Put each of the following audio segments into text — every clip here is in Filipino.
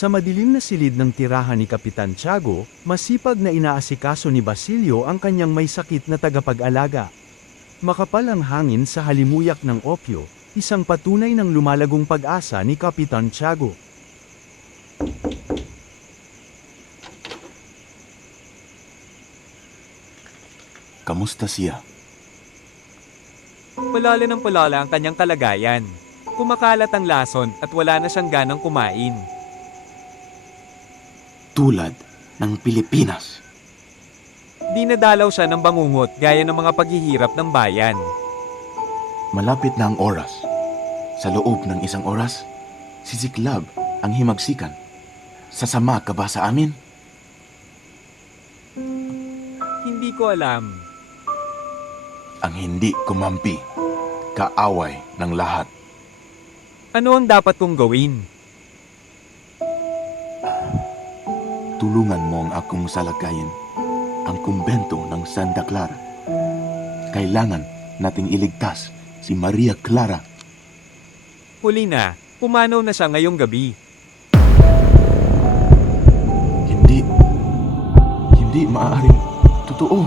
Sa madilim na silid ng tirahan ni Kapitan Tiago, masipag na inaasikaso ni Basilio ang kanyang may sakit na tagapag-alaga. Makapal ang hangin sa halimuyak ng opyo, isang patunay ng lumalagong pag-asa ni Kapitan Tiago. Kamusta siya? Palala ng palala ang kanyang kalagayan. Kumakalat ang lason at wala na siyang ganang kumain. Tulad ng Pilipinas. Dinadalaw siya ng bangungot gaya ng mga paghihirap ng bayan. Malapit na ang oras. Sa loob ng isang oras, si Siklab ang himagsikan. Sasama ka ba sa amin? Hindi ko alam. Ang hindi kumampi, kaaway ng lahat. Ano ang dapat kong gawin? Tulungan mo ang akong salakayin, ang kumbento ng Santa Clara. Kailangan nating iligtas si Maria Clara. Huli na, pumanaw na siya ngayong gabi. Hindi maaaring totoo.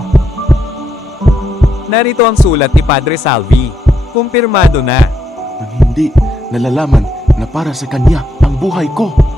Narito ang sulat ni Padre Salvi. Kumpirmado na. Nang hindi nalalaman na para sa kanya ang buhay ko.